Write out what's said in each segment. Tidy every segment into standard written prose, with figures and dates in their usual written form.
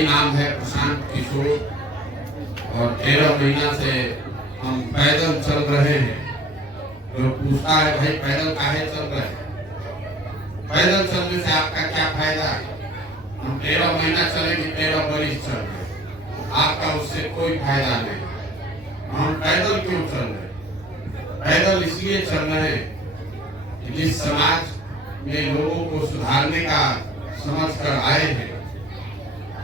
भाई नाम है प्रशांत किशोर और 13 महीना से हम पैदल चल रहे हैं। जो पूछता है भाई पैदल काहे चल रहे हैं, पैदल चलने से आपका क्या फायदा है? हम 13 महीना चले कि 13 बरिस चल रहे, आपका उससे कोई फायदा नहीं। हम पैदल क्यों चल रहे? पैदल इसलिए चल रहे हैं कि जिस समाज में लोगों को सुधारने का समझ कर आए हैं,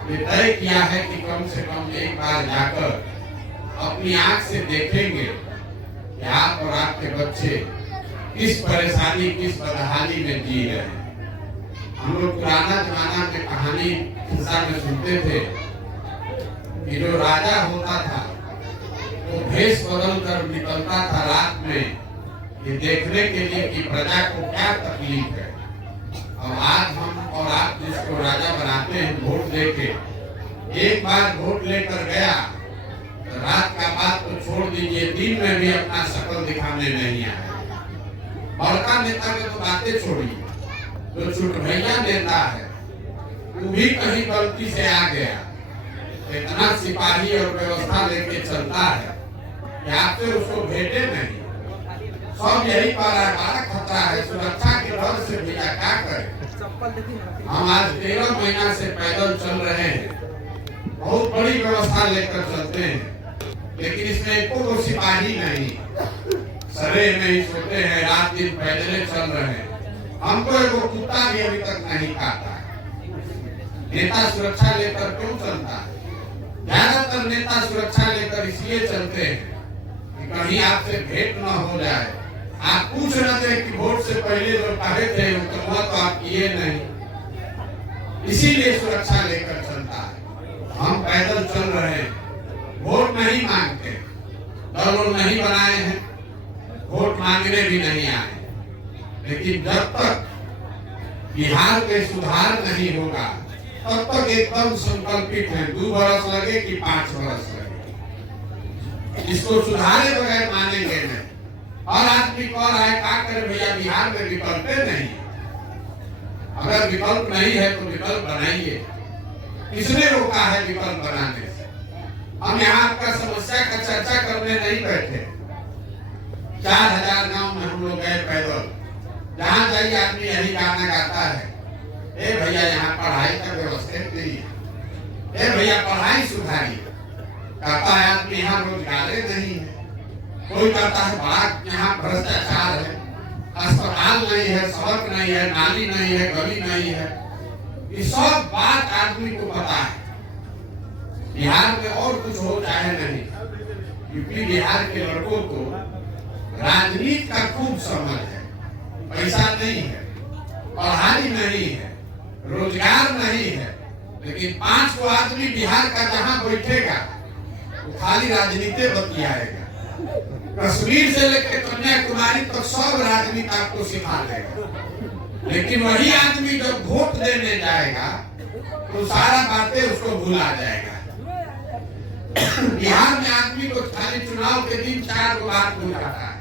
ये तय किया है कि कम से कम एक बार जाकर अपनी आंख से देखेंगे कि आप और आपके बच्चे किस परेशानी किस बदहाली में जी रहे हैं। हम लोग पुराना जमाना में कहानी किस्सा में सुनते थे कि जो राजा होता था वो भेष बदल कर निकलता था रात में ये देखने के लिए कि प्रजा को क्या तकलीफ है। और आज हम और आप जिसको राजा बनाते हैं वोट देके, एक बार वोट लेकर गया तो रात का बात तो छोड़ दीजिए, दिन में भी अपना शक्ल दिखाने नहीं आया। बड़का नेता में तो बातें छोड़िए, जो चुटभैया नेता है वो भी कहीं गलती से आ गया, इतना सिपाही और व्यवस्था लेके चलता है कि आपसे उसको भेटे नहीं। सब यही पर बड़ा खतरा है, सुरक्षा के डर से भैया क्या करें। हम आज 13 महीना से पैदल चल रहे हैं, बहुत बड़ी व्यवस्था लेकर चलते हैं, लेकिन इसमें एको तो सिपाही नहीं, सरे नहीं सोते हैं, रात दिन पैदल चल रहे हैं। हमको एगो कुत्ता भी अभी तक नहीं काटा है। नेता सुरक्षा लेकर क्यों चलता है? ज्यादातर नेता सुरक्षा लेकर इसलिए चलते हैं कि कहीं आपसे भेंट न हो जाए, आप पूछ रहे थे कि वोट से पहले जो कहे थे वो तो आप किए नहीं, इसीलिए सुरक्षा लेकर चलता है। हम पैदल चल रहे हैं, वोट नहीं मांगते, दल नहीं बनाए हैं, वोट मांगने भी नहीं आए, लेकिन जब तक बिहार में सुधार नहीं होगा तब तक एकदम संकल्पित है, 2 बरस लगे कि 5 बरस लगे, इसको सुधारे बगैर मानेंगे नहीं। और आदमी कह रहा है क्या करे भैया, बिहार में विकल्प नहीं, अगर विकल्प नहीं है तो विकल्प बनाइए। किसने रोका है विकल्प बनाने से? हम यहाँ आपका समस्या का चर्चा करने नहीं बैठे। 4000 गांव में हम लोग गए पैदल, जहाँ जाइए आदमी यही गाना गाता है, ए भैया यहाँ पढ़ाई का व्यवस्था नहीं है, ए भैया पढ़ाई सुधारिए। कहता है आदमी यहाँ रोजगार नहीं है, कोई कहता है बड़ा यहाँ भ्रष्टाचार है, अस्पताल नहीं है, सड़क नहीं है, नाली नहीं है, गली नहीं है। ये सब बात आदमी को पता है। बिहार में और कुछ हो चाहे नहीं, क्योंकि बिहार के लड़कों को राजनीति का खूब समझ है। पैसा नहीं है, पढ़ाई नहीं है, रोजगार नहीं है, लेकिन 5 को आदमी बिहार का जहाँ बैठेगा वो खाली राजनीति बतियाएगा। कश्मीर से लेकर कन्याकुमारी तक सब राजनीति आपको सिखा देगा, लेकिन वही आदमी जब वोट देने जाएगा तो सारा बातें उसको भुला जाएगा। बिहार में आदमी को खाली चुनाव के दिन 4 गो बात बुझाता है,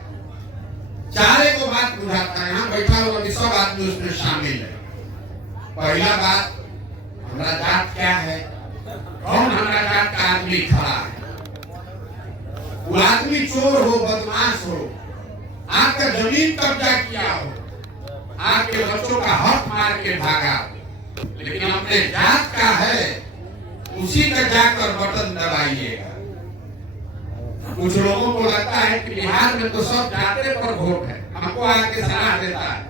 4 गो बात बुझाता है। यहाँ बैठा हुआ सब आदमी उसमें शामिल है। पहला बात, हमारा जात क्या है, कौन हमारा जात का आदमी खड़ा है। वो आदमी चोर हो, बदमाश हो, आपका जमीन कब्जा किया हो, आपके बच्चों का हक मार के भागा, लेकिन अपने जात का है उसी का जाकर बटन दबाइएगा। कुछ लोगों को लगता है कि बिहार में तो सब जाते पर वोट है, हमको आके सलाह देता है,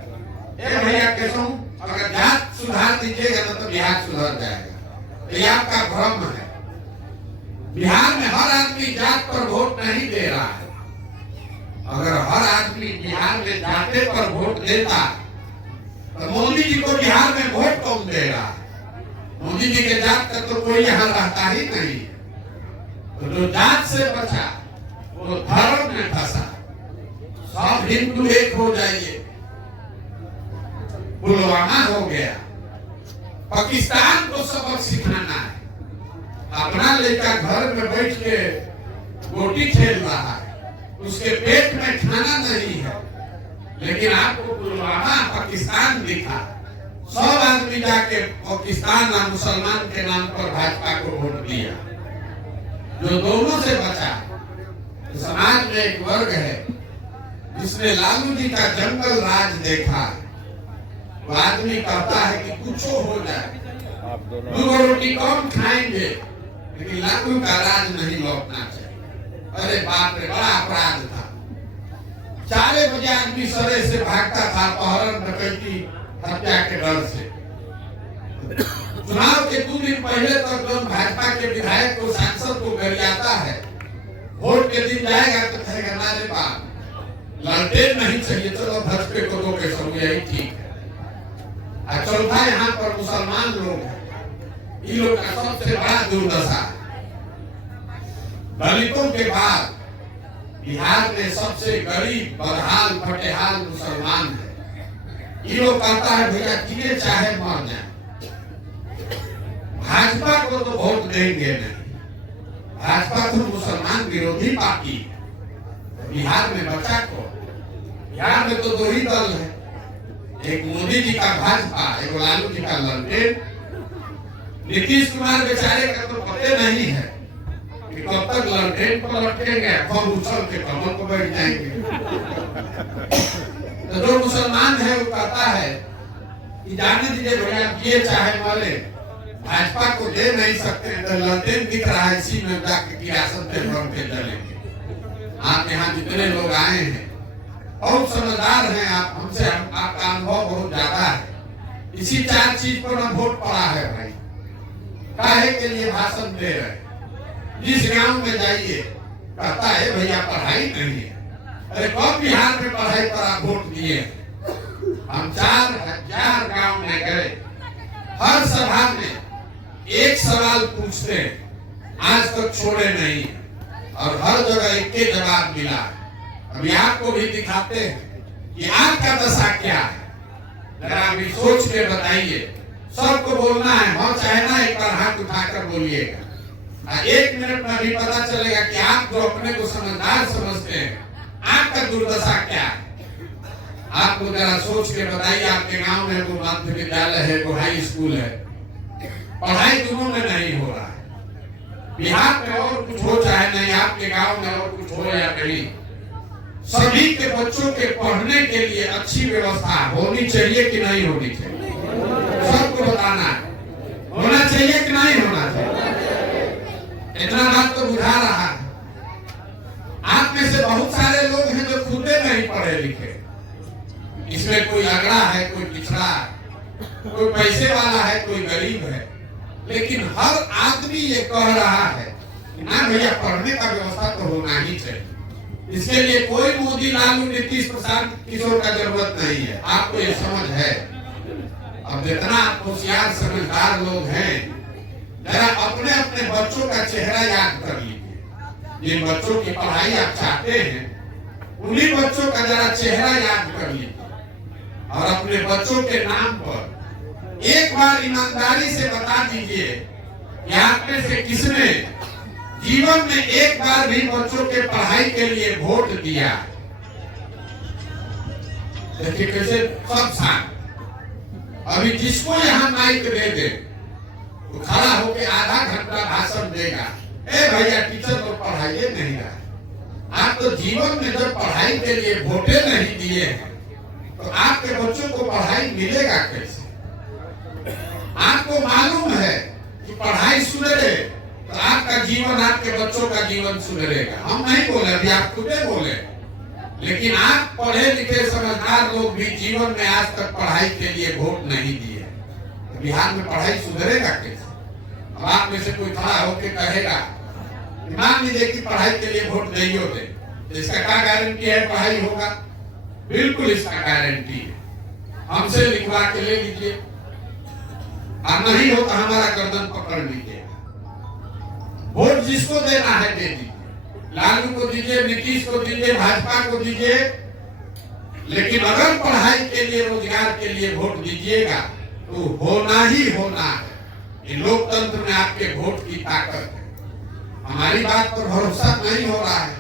ए भैया कैसो अगर जात सुधार दीजिएगा तो बिहार सुधर जाएगा। ये आपका भ्रम है। बिहार में हर आदमी जात पर वोट नहीं दे रहा है। अगर हर आदमी बिहार में जाते पर वोट देता तो मोदी जी को बिहार में वोट कौन दे रहा है? मोदी जी के जात का तो कोई यहाँ रहता ही नहीं। तो जो जात से बचा वो धर्म में फंसा। सब हिंदू एक हो जाइए, पुलवामा हो गया। पाकिस्तान को सबक सिखाना है। अपना लड़का घर में बैठ के गोटी खेल रहा है, उसके पेट में खाना नहीं है, लेकिन आपको पुलवामा पाकिस्तान दिखा, सब आदमी जाके पाकिस्तान और मुसलमान के नाम पर भाजपा को वोट दिया। जो दोनों से बचा, समाज में एक वर्ग है जिसने लालू जी का जंगल राज देखा। वो आदमी कहता है कि कुछ हो जाए, दो रोटी कम खाएंगे, लेकिन लालू का राज नहीं लौटना चाहिए। अरे बाप रे, बड़ा अपराध था। 4 बजे आदमी सरे से भागता था, अपहरण, डकैती, हत्या के डर से। चुनाव के 2 दिन पहले तक जब भाजपा के विधायक को, सांसद को गरियाता है, वोट के दिन जाएगा तो कहेगा ना रे बाप, ललटेन नहीं चाहिए, चलो भाजपा को दो के सब, यही ठीक है। और चौथा यहाँ पर मुसलमान लोग हैं, इन लोग का सबसे बड़ा दुर्दशा। दलितों के बाद बिहार में सबसे गरीब, बदहाल, फटेहाल मुसलमान है। ये लोग कहता है भैया जिए चाहे मर जाए, भाजपा को तो वोट देंगे नहीं। भाजपा तो मुसलमान विरोधी पार्टी। बिहार में बचा को, बिहार में तो 2 ही दल है, एक मोदी जी का भाजपा, एक लालू जी का ललटेन। नीतीश कुमार बेचारे का तो पते नहीं है कि कब तक ललटेन पर लटकेंगे, कब उछल के कमर को बैठ जाएंगे। तो जो मुसलमान है वो कहता है कि जाने दीजिए भैया, जिए चाहे मरे, भाजपा को दे नहीं सकते। तो ललटेन दिख रहा है, इसी में जाके किरासन पे भर के जलेंगे। आप यहाँ जितने लोग आए हैं बहुत समझदार हैं आप, हमसे आपका अनुभव बहुत ज्यादा है। इसी 4 चीज पर ना वोट पड़ा है भाई। काहे के लिए भाषण दे रहे, जिस गांव में जाइए कहता है भैया पढ़ाई नहीं है। अरे कब बिहार में पढ़ाई पर आप वोट दिए? हम 4000 गांव में गए, हर सभा में एक सवाल पूछते हैं, आज तक छोड़े नहीं, और हर जगह एक के जवाब मिला। अभी आपको भी दिखाते हैं कि आपका दशा क्या है, जरा अभी सोच के बताइए। सबको बोलना है, हाँ चाहे ना, एक बार हाथ उठाकर बोलिएगा। 1 मिनट में भी पता चलेगा कि आप जो अपने को समझदार समझते हैं, आपका दुर्दशा क्या है। आपको जरा सोच के बताइए, आपके गांव में वो मध्य विद्यालय है, वो हाई स्कूल है, पढ़ाई दोनों में नहीं हो रहा है। बिहार में और कुछ हो चाहे नहीं, आपके गांव में और कुछ हो या नहीं, सभी के बच्चों के पढ़ने के लिए अच्छी व्यवस्था होनी चाहिए कि नहीं होनी चाहिए? सबको बताना है, होना चाहिए कि नहीं होना चाहिए? इतना बात तो बुझा रहा है। आप में से बहुत सारे लोग हैं जो खुदे नहीं पढ़े लिखे। इसमें कोई अगड़ा है, कोई पिछड़ा है, कोई पैसे वाला है, कोई गरीब है, लेकिन हर आदमी ये कह रहा है कि ना भैया पढ़ने का व्यवस्था तो होना ही चाहिए। इसके लिए कोई मोदी, लालू, नीतीश, प्रसाद, किशोर का जरूरत नहीं है। आपको ये समझ है। अब जितना होशियार समझदार लोग हैं, जरा अपने अपने बच्चों का चेहरा याद कर लीजिए। जिन बच्चों की पढ़ाई आप चाहते हैं, उन्हीं बच्चों का जरा चेहरा याद कर लीजिए, और अपने बच्चों के नाम पर एक बार ईमानदारी से बता दीजिए कि आप में से किसने जीवन में एक बार भी बच्चों के पढ़ाई के लिए वोट दिया। देखिए कैसे सब साथ। अभी जिसको यहाँ माइक दे दे, वो खड़ा होके आधा घंटा भाषण देगा, ए भैया टीचर तो पढ़ाइए नहीं रहा। आप तो जीवन में जब पढ़ाई के लिए वोटे नहीं दिए हैं, तो आपके बच्चों को पढ़ाई मिलेगा कैसे? आपको मालूम है कि पढ़ाई सुधरे तो आपका जीवन, आपके बच्चों का जीवन सुधरेगा। हम नहीं बोले, अभी आप खुदे बोले, लेकिन आप पढ़े लिखे समझदार लोग भी जीवन में आज तक पढ़ाई के लिए वोट नहीं दिए, तो बिहार में पढ़ाई सुधरेगा कैसे? अब आप में से कोई खड़ा होकर कहेगा, मान लीजिए कि पढ़ाई के लिए वोट नहीं होते, तो इसका क्या गारंटी है पढ़ाई होगा? बिल्कुल इसका गारंटी है। हमसे लिखवा के ले लीजिए, और नहीं हो तो हमारा गर्दन पकड़ लीजिए। वोट जिसको देना है दे दीजिए, लालू को दीजिए, नीतीश को दीजिए, भाजपा को दीजिए, लेकिन अगर पढ़ाई के लिए, रोजगार के लिए वोट दीजिएगा तो होना ही होना है। ये लोकतंत्र में आपके वोट की ताकत है। हमारी बात पर भरोसा नहीं हो रहा है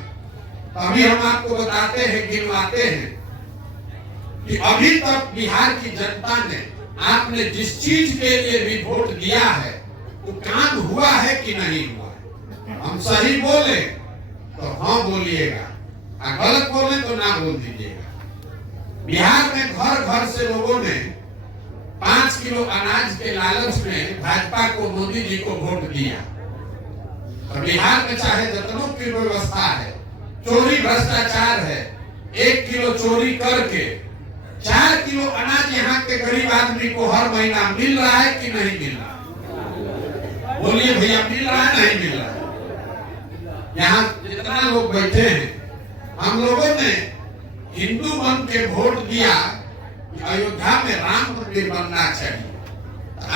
तो अभी हम आपको बताते हैं, गिनवाते हैं कि अभी तक बिहार की जनता ने आपने जिस चीज के लिए भी वोट दिया है वो काम हुआ है कि नहीं हुआ है। हम सही बोले तो हाँ बोलिएगा, और गलत बोले तो ना बोल दीजिएगा। बिहार में घर घर से लोगों ने 5 किलो अनाज के लालच में भाजपा को, मोदी जी को वोट दिया। और बिहार में चाहे जितनों की व्यवस्था है, चोरी भ्रष्टाचार है, 1 किलो चोरी करके 4 किलो अनाज यहाँ के गरीब आदमी को हर महीना मिल रहा है कि नहीं मिल रहा? बोलिए भैया, मिल रहा है नहीं मिल रहा? यहाँ जितना लोग बैठे हैं, हम लोगों ने हिंदू बन के वोट दिया कि अयोध्या में राम मंदिर बनना चाहिए।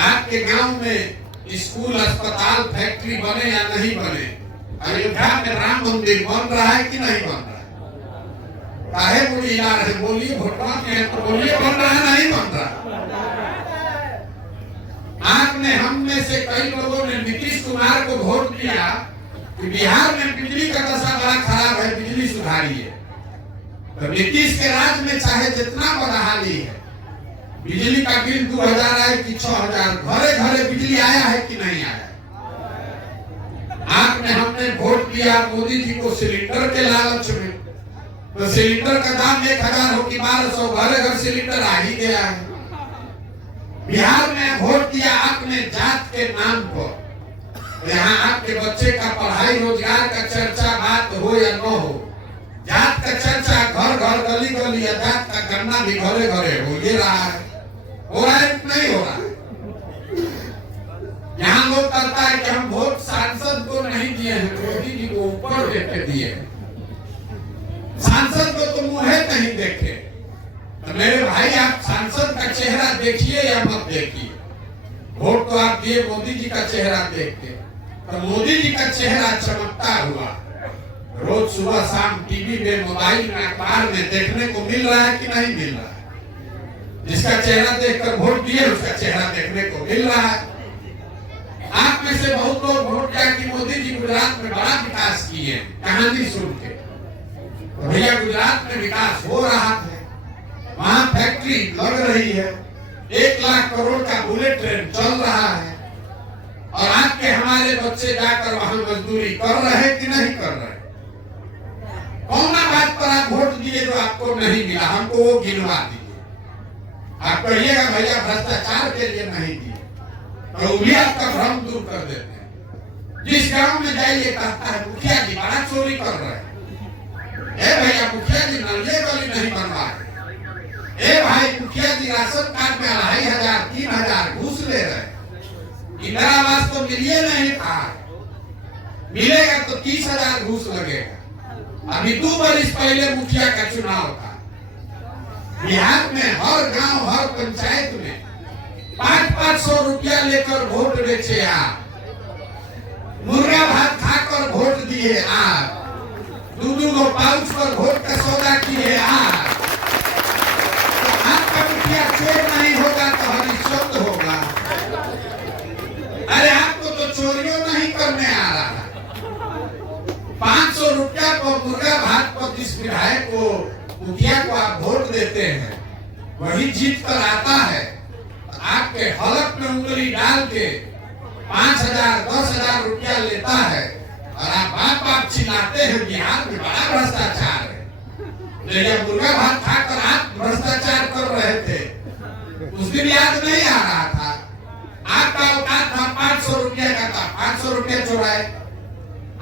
आपके गांव में स्कूल, अस्पताल, फैक्ट्री बने या नहीं बने, अयोध्या में राम मंदिर बन रहा है कि नहीं बन रहा है? काहे बुरी यार है, बोलिए, भोटवा के तो बोलिए, बन रहा है नहीं बन रहा? आपने, हम में से कई लोगों ने नीतीश कुमार को वोट दिया कि बिहार में बिजली का दशा बड़ा खराब है, बिजली सुधारिए। तो नीतीश के राज में चाहे जितना बदहाली है, बिजली का बिल 2000 आए कि 6000, घरे घरे बिजली आया है कि नहीं आया? आपने, हमने वोट दिया मोदी जी को सिलेंडर के लालच में, तो सिलेंडर का दाम 1000 हो कि 1200, घरे घर सिलेंडर आ ही गया है। बिहार में वोट दिया आपने जात के नाम पर, यहाँ आपके बच्चे का पढ़ाई रोजगार का चर्चा बात हो या न हो, जात का चर्चा घर घर गली गली, या जात का गन्ना भी घरे घरे हो ये रहा है, हो रहा है नहीं हो रहा है? यहाँ लोग करता है कि हम वोट सांसद को नहीं दिए हैं, मोदी जी को ऊपर देके दिए हैं, सांसद को तो मुंह नहीं देखे। तो मेरे भाई, आप सांसद का चेहरा देखिए या मत देखिए, वोट तो आप दिए मोदी जी का चेहरा देख के। तो मोदी जी का चेहरा चमकता हुआ रोज सुबह शाम टीवी में, मोबाइल में, अखबार में देखने को मिल रहा है कि नहीं मिल रहा है? जिसका चेहरा देखकर वोट दिए उसका चेहरा देखने को मिल रहा है। आप में से बहुत लोग वोट दिया कि मोदी जी गुजरात में बड़ा विकास किए, कहानी सुन के। तो भैया, गुजरात में विकास हो रहा है, वहां फैक्ट्री लग रही है, 1 लाख करोड़ का बुलेट ट्रेन चल रहा है, और आपके हमारे बच्चे जाकर वहां मजदूरी कर रहे हैं कि नहीं कर रहे? कौन बात पर आप वोट दिए जो आपको नहीं मिला? हमको वो गिनवा दीजिए। आप कहिएगा भैया भ्रष्टाचार के लिए नहीं दिए, तो भी आपका भ्रम दूर कर देते हैं। जिस गांव में जाइए कहता है मुखिया जी बड़ा चोरी कर रहे हैं, भैया मुखिया जी नलिए गली नहीं बनवा रहे, भाई मुखिया जी राशन कार्ड में 2500 3000 घूस ले रहे, इंदिरा आवास तो मिलिए नहीं था, मिलेगा तो 30,000 घूस लगेगा। अभी 2 वर्ष पहले मुखिया का चुनाव था, बिहार में हर गांव, हर पंचायत में 500-500 रुपया लेकर वोट बेचे आप, मुर्गा भात खाकर वोट दिए आप, 2-2 पाउच पर वोट का सौदा किए आप। तो आपका मुखिया चोर नहीं होगा तो हरिश्चंद्र होगा। अरे आपको तो चोरियों नहीं करने आ रहा। 500 रुपया पर मुर्गा भात पर जिस विधायक को, मुखिया को आप वोट देते हैं, वही जीत कर आता है, आपके हलक में उंगली डाल के 5000-10,000 रुपया लेता है, और आप बाप चिल्लाते हैं बिहार में बड़ा भ्रष्टाचार है। लेकिन मुर्गा भात खाकर आप भ्रष्टाचार कर रहे थे, उस दिन याद नहीं आ रहा था? आपका औकात था 500 रुपया का, था 500 रुपया चुराए।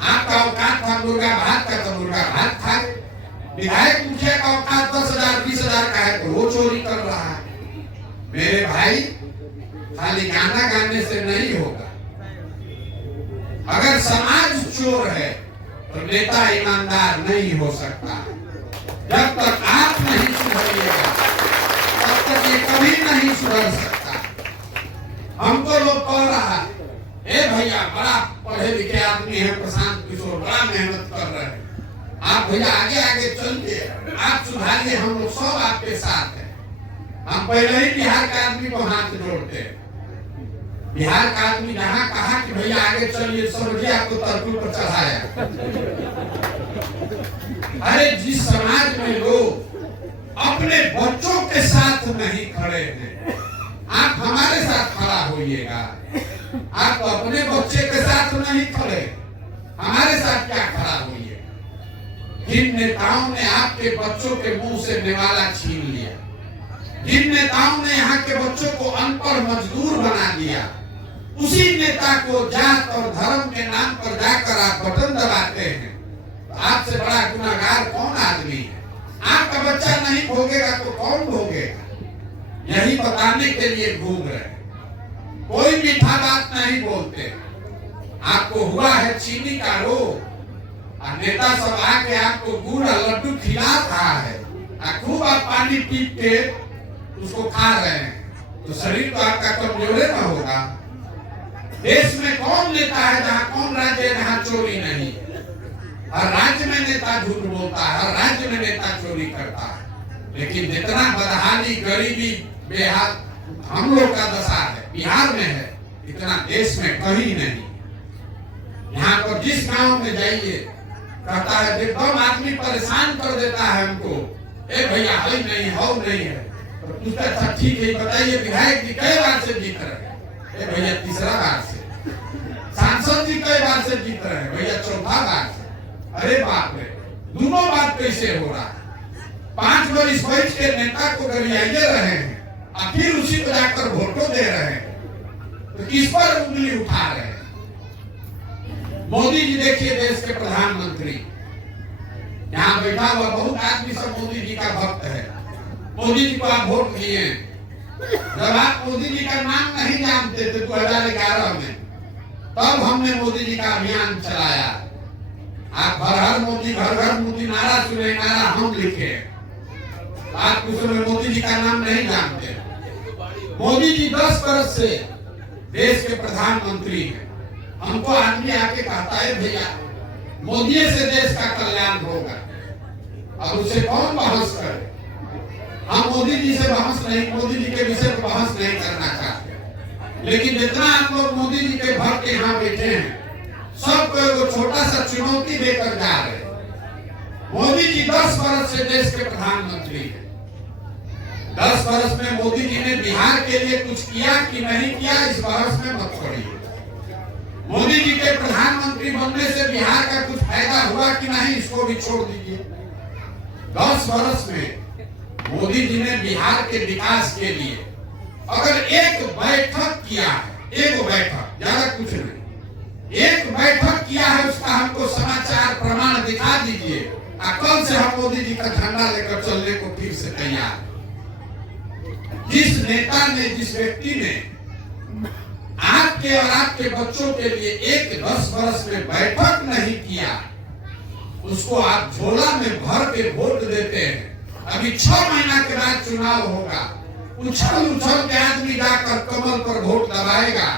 आपका औकात था मुर्गा भात का, तो मुर्गा भात खाए। विधायक मुखिया का औकात 10,000-20,000 का है, तो वो चोरी कर रहा है। मेरे भाई, खाली गाना गाने से नहीं होगा। अगर समाज चोर है तो नेता ईमानदार नहीं हो सकता। जब तक आप नहीं सुधरिएगा तब तक ये कभी नहीं सुधर सकता। हमको लोग कह रहा है, भैया बड़ा पढ़े लिखे आदमी है प्रशांत किशोर, बड़ा मेहनत कर रहे हैं, आप भैया आगे आगे चलिए, आप सुधारिए, हम लोग सब आपके साथ हैं। हम पहले ही बिहार के आदमी को हाथ जोड़ते हैं। बिहार का आदमी जहाँ कहा कि भैया आगे चलिए, समझिए आपको तरकुल पर चढ़ाया। अरे जिस समाज में लोग अपने बच्चों के साथ नहीं खड़े हैं, आप हमारे साथ खड़ा होइएगा। आप तो अपने बच्चे के साथ नहीं खड़े, हमारे साथ क्या खड़ा होइए। जिन नेताओं ने आपके बच्चों के मुंह से निवाला छीन लिया, जिन नेताओं ने यहाँ के बच्चों को अनपढ़ मजदूर बना दिया, उसी नेता को जात और धर्म के नाम पर जाकर आप बटन दबाते हैं। तो आपसे बड़ा गुनाहगार कौन आदमी है? आपका बच्चा नहीं भोगेगा तो कौन भोगेगा? यही बताने के लिए घूम रहे हैं। कोई मीठा बात नहीं बोलते। आपको हुआ है चीनी का रोग, और नेता सब आके आपको गुड़ और लड्डू खिला रहा है, खूब आप पानी पी के उसको खा रहे हैं, तो शरीर तो आपका कमजोर ना होगा। देश में कौन नेता है जहाँ, कौन राज्य है जहाँ चोरी नहीं? हर राज्य में नेता झूठ बोलता है, हर राज्य में नेता चोरी करता है। लेकिन जितना बदहाली, गरीबी, बेहाल हम लोग का दशा है बिहार में है, इतना देश में कहीं नहीं। यहाँ पर जिस गांव में जाइए कहता है, एकदम आदमी परेशान कर देता है हमको, ए भैया है नहीं, हो नहीं है। तो पूछता अच्छा ठीक है, बताइए विधायक जी कई बार से जीत रहे हैं? ए भैया तीसरा बार से। सांसद जी कई बार से जीत रहे हैं? भैया चौथा बार से। अरे बाप रे, दोनों बात कैसे हो रहा है? 5 वर्ष बैठ के नेता को गरियाए रहे हैं और फिर उसी को जाकर वोटों दे रहे हैं, तो किस पर उंगली उठा रहे हैं? मोदी जी देखिए, देश के प्रधानमंत्री, यहाँ बैठा हुआ बहुत आदमी सब मोदी जी का भक्त है। मोदी जी को आप वोट दिए, जब आप मोदी जी का नाम नहीं जानते थे 2011 में, तब हमने मोदी जी का अभियान चलाया। आप हर हर मोदी, घर घर मोदी नारा सुने, नारा हम लिखे। आप उस समय मोदी जी का नाम नहीं जानते। मोदी जी 10 वर्ष से देश के प्रधानमंत्री हैं। हमको आदमी आके कहता है भैया मोदी से देश का कल्याण होगा, अब उसे कौन बहस करे? हम मोदी जी से बहस नहीं, मोदी जी के विषय पर बहस नहीं करना चाहते। लेकिन जितना आप लोग मोदी जी के भक्त के यहाँ बैठे हैं, सबको एक छोटा सा चुनौती देकर जा रहे हैं। मोदी जी 10 वर्ष से देश के प्रधानमंत्री हैं। 10 वर्ष में मोदी जी ने बिहार के लिए कुछ किया कि नहीं किया, इस बहस में मत पड़िए। मोदी जी के प्रधानमंत्री बनने से बिहार का कुछ फायदा हुआ कि नहीं, इसको भी छोड़ दीजिए। 10 वर्ष में मोदी जी ने बिहार के विकास के लिए अगर एक बैठक किया है, एक बैठक, ज्यादा कुछ नहीं, एक बैठक किया है, उसका हमको समाचार प्रमाण दिखा दीजिए। कल से हम मोदी जी का झंडा लेकर चलने को फिर से तैयार। जिस नेता ने, जिस व्यक्ति ने आपके और आपके बच्चों के लिए एक 10 वर्ष में बैठक नहीं किया, उसको आप झोला में भर के वोट देते हैं। अभी 6 महीना के बाद चुनाव होगा, उछल उछल के आदमी जाकर कमल पर वोट दबाएगा।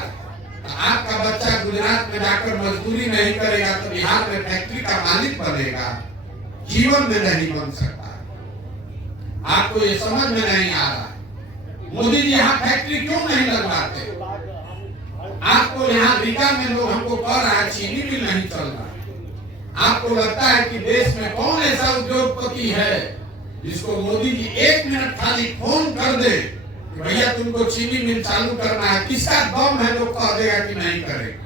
तो आपका बच्चा गुजरात में जाकर मजदूरी नहीं करेगा तो बिहार में फैक्ट्री का मालिक बनेगा, जीवन में नहीं बन सकता। आपको ये समझ में नहीं आ रहा। मोदी जी यहाँ फैक्ट्री क्यों नहीं लगवाते? आपको यहाँ रीगा में लोग हमको कह रहा है चीनी मिल नहीं चल रहा। आपको लगता है कि देश में कौन ऐसा उद्योगपति है जिसको मोदी जी 1 मिनट खाली फोन कर दे कि भैया तुमको चीनी मिल चालू करना है? किसका दम है जो कह देगा कि नहीं करेगा?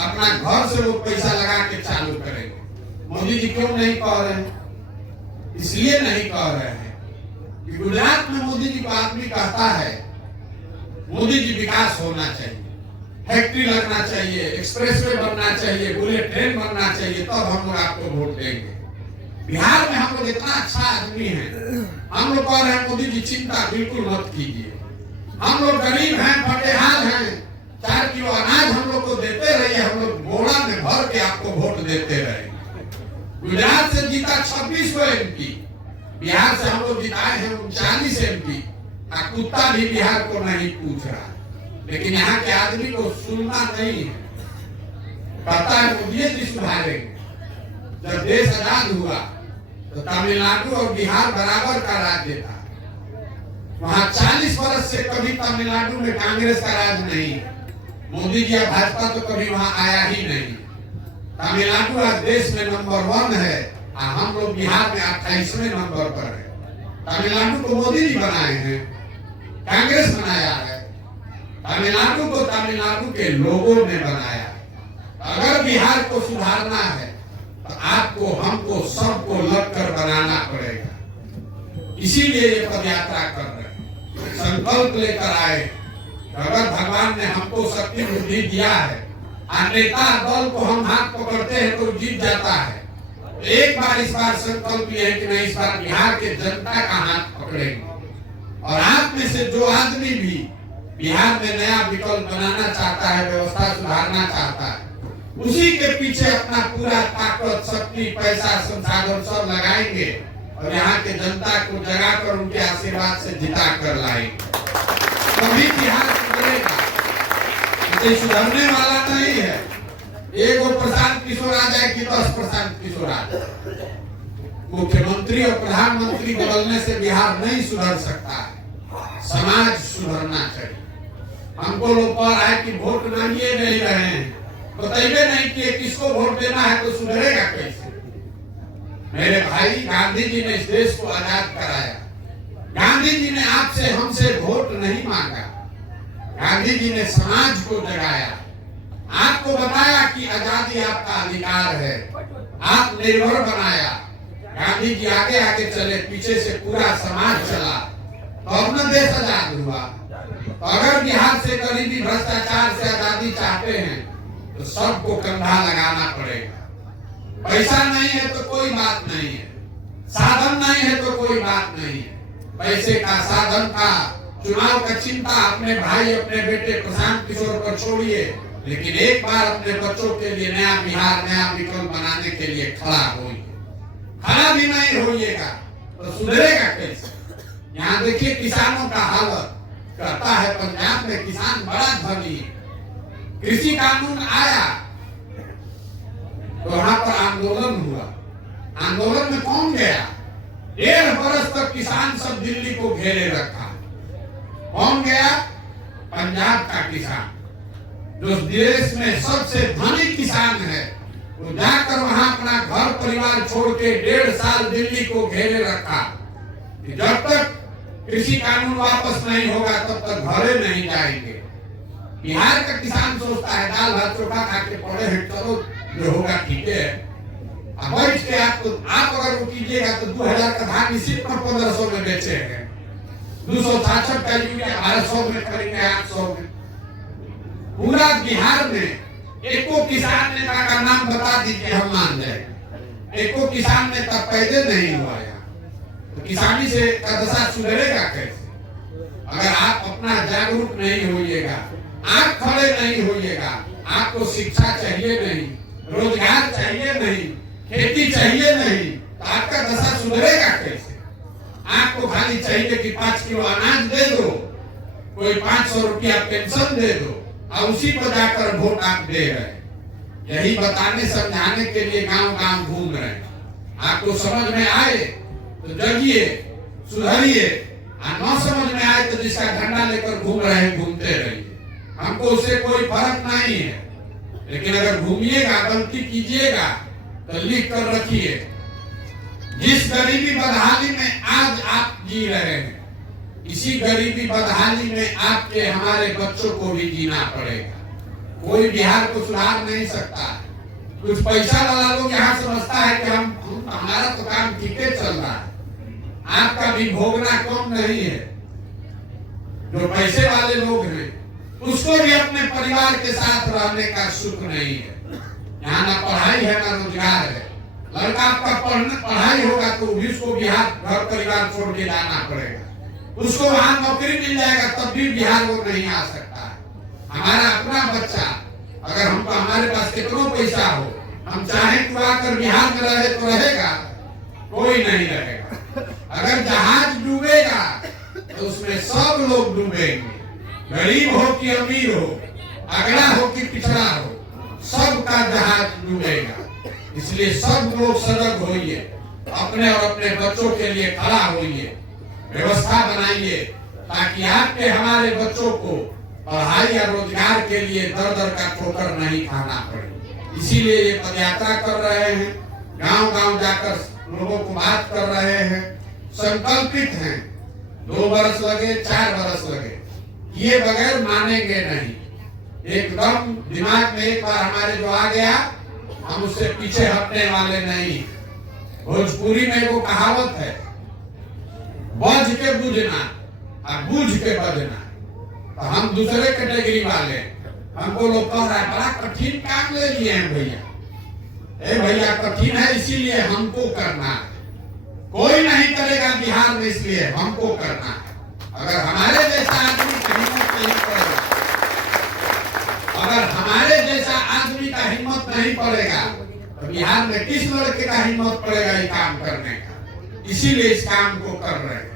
अपना घर से लोग पैसा लगा के चालू करेंगे। मोदी जी क्यों नहीं कह रहे हैं? इसलिए नहीं कह रहे हैं कि गुजरात में मोदी जी को आदमी कहता है मोदी जी विकास होना चाहिए, फैक्ट्री लगना चाहिए, एक्सप्रेसवे बनना चाहिए, बुलेट ट्रेन बनना चाहिए, तब हम लोग आपको वोट देंगे। बिहार में हम लोग इतना अच्छा आदमी है, हम लोग कह रहे हैं मोदी जी चिंता बिल्कुल मत कीजिए। हम लोग गरीब हैं, फटेहाल हैं, 4 किलो अनाज हम लोग को देते रहिए, हम लोग बोरा में भर के आपको वोट देते रहेंगे। गुजरात से जीता 26 MP, बिहार से हम लोग जिताए हैं 39 MP। कुत्ता भी बिहार को नहीं पूछ रहा, लेकिन यहाँ के आदमी को सुनना नहीं है। कहता है मोदी जी सुधारेंगे। जब देश आजाद हुआ तो तमिलनाडु और बिहार बराबर का राज्य था। वहां 40 वर्ष से कभी तमिलनाडु में कांग्रेस का राज नहीं। मोदी जी या भाजपा तो कभी वहां आया ही नहीं। तमिलनाडु आज देश में नंबर 1 है और हम लोग बिहार में 28वें नंबर पर है। तमिलनाडु को मोदी जी बनाए हैं, कांग्रेस बनाया है। तमिलनाडु को तमिलनाडु के लोगों ने बनाया। अगर बिहार को सुधारना है तो आपको, हमको, सबको लगकर बनाना पड़ेगा। इसीलिए ये पदयात्रा कर रहे हैं, संकल्प लेकर आए। अगर भगवान ने हमको शक्ति बुद्धि दिया है, नेता दल को हम हाथ पकड़ते हैं तो जीत जाता है। एक बार इस बार संकल्प ये है कि नहीं, इस बार बिहार के जनता का हाथ पकड़ेंगे। और आप में से जो आदमी भी बिहार में नया विकल्प बनाना चाहता है, व्यवस्था सुधारना चाहता है, उसी के पीछे अपना पूरा ताकत, शक्ति, पैसा, संसाधन सब लगाएंगे और यहाँ के जनता को जगाकर उनके आशीर्वाद से जिता कर लाएंगे। तभी बिहार सुधरेगा। इसे सुधरने वाला नहीं है एक वो प्रशांत किशोर आ जाए कि 10 प्रशांत किशोर आ जाए। मुख्यमंत्री और प्रधानमंत्री बदलने से बिहार नहीं सुधर सकता है, समाज सुधरना चाहिए। हमको लोग कह रहा है कि वोट मांगिए नहीं रहे हैं, बताइए नहीं कि किसको वोट देना है तो सुधरेगा कैसे। मेरे भाई, गांधी जी ने इस देश को आजाद कराया। गांधी जी ने आपसे हमसे वोट नहीं मांगा, गांधी जी ने समाज को जगाया, आपको बताया कि आजादी आपका अधिकार है, आप निर्भर बनाया। गांधी जी आगे आगे चले, पीछे से पूरा समाज चला, तो अपना देश आजाद हुआ। तो अगर बिहार से गरीबी, भ्रष्टाचार से आजादी चाहते हैं तो सबको कंधा लगाना पड़ेगा। पैसा नहीं है तो कोई बात नहीं है, साधन नहीं है तो कोई बात नहीं है। पैसे का, साधन का, चुनाव का चिंता अपने भाई, अपने बेटे प्रशांत किशोर पर छोड़िए, लेकिन एक बार अपने बच्चों के लिए नया बिहार, नया विकल्प बनाने के लिए खड़ा होइए। खड़ा भी नहीं होइएगा तो सुधरेगा कैसे। यहाँ देखिए किसानों का हालत, कहता है पंजाब में किसान बड़ा धनी है। कृषि कानून आया तो वहां पर आंदोलन हुआ। आंदोलन में कौन गया? 1.5 वर्ष तक किसान सब दिल्ली को घेरे रखा। कौन गया? पंजाब का किसान, जो देश में सबसे धनी किसान है, वो जाकर वहां अपना घर परिवार छोड़ के 1.5 साल दिल्ली को घेरे रखा। जब तक कृषि कानून वापस नहीं होगा तब तक घरे नहीं जाएंगे। बिहार का किसान सोचता है दाल भात चोखा खा के पड़े हैं, चलो जो होगा ठीक है। अब बैठ के आप अगर वो कीजिएगा तो 2000 का धान इसी पर 1500 में बेचेंगे, 266 का यूरिया 1200 में खरीदेंगे, 800 में। पूरा बिहार में एको किसान नेता का नाम बता दीजिए, हम मान जाएंगे। एको किसान नेता पैदा नहीं हुआ है, तो किसानी से का दशा सुधरेगा कैसे? अगर आप अपना जागरूक नहीं होइएगा, आप खड़े नहीं होइएगा, आपको शिक्षा चाहिए नहीं, रोजगार चाहिए नहीं, खेती चाहिए नहीं, तो आपका दशा सुधरेगा कैसे? आपको खाली चाहिए कि 5 किलो अनाज दे दो, कोई 500 रुपया पेंशन दे दो, और उसी पर जाकर वोट आप दे रहे। यही बताने समझाने के लिए गांव गांव घूम रहे हैं। आपको समझ में आए तो जगिए, सुधरिए, न समझ में आए तो जिसका झंडा लेकर घूम रहे हैं घूमते रहिए, हमको उससे कोई फर्क नहीं है। लेकिन अगर घूमिएगा, गलती कीजिएगा तो लिख कर रखिए, जिस गरीबी बदहाली में आज आप जी रहे हैं, इसी गरीबी बदहाली में आपके हमारे बच्चों को भी जीना पड़ेगा। कोई बिहार को सुधार नहीं सकता। कुछ पैसा वाला लोग यहाँ समझता है कि हमारा तो काम ठीक चल रहा है, आपका भी भोगना कम नहीं है। जो पैसे वाले लोग हैं उसको भी अपने परिवार के साथ रहने का सुख नहीं है। यहाँ ना पढ़ाई है ना रोजगार है। लड़का आपका पढ़ाई होगा तो भी उसको बिहार घर परिवार छोड़ के जाना पड़ेगा। उसको वहां नौकरी मिल जाएगा तब भी बिहार वो नहीं आ सकता है। हमारा अपना बच्चा, अगर हमको हमारे पास कितना पैसा हो, हम चाहें कि आकर बिहार में रहे तो रहेगा? कोई नहीं रहेगा। अगर जहाज डूबेगा तो उसमें सब लोग डूबेंगे, गरीब हो कि अमीर हो, अगड़ा हो कि पिछड़ा हो, सबका जहाज डूबेगा। इसलिए सब लोग सजग होइए, अपने और अपने बच्चों के लिए खड़ा होइए, व्यवस्था बनाइए, ताकि आपके हमारे बच्चों को पढ़ाई या रोजगार के लिए दर दर का ठोकर नहीं खाना पड़े। इसीलिए ये पदयात्रा कर रहे हैं, गांव गांव जाकर लोगों को बात कर रहे हैं, संकल्पित हैं। 2 वर्ष लगे, 4 वर्ष लगे, किए बगैर मानेंगे नहीं। एकदम दिमाग में एक बार हमारे जो आ गया, हम उससे पीछे हटने वाले नहीं। भोजपुरी में वो कहावत है, बज के बुझना और बूझ के बजना। तो हम दूसरे कैटेगरी वाले, हमको लोग कह रहा है बड़ा कठिन काम ले लिए हैं भैया। ए भैया कठिन है इसीलिए हमको करना है, कोई नहीं करेगा बिहार में इसलिए हमको करना है। अगर हमारे जैसा आदमी का हिम्मत नहीं पड़ेगा, अगर हमारे जैसा आदमी का हिम्मत नहीं पड़ेगा तो बिहार में किस लड़के का हिम्मत पड़ेगा ये काम करने का। इसीलिए इस काम को कर रहे हैं।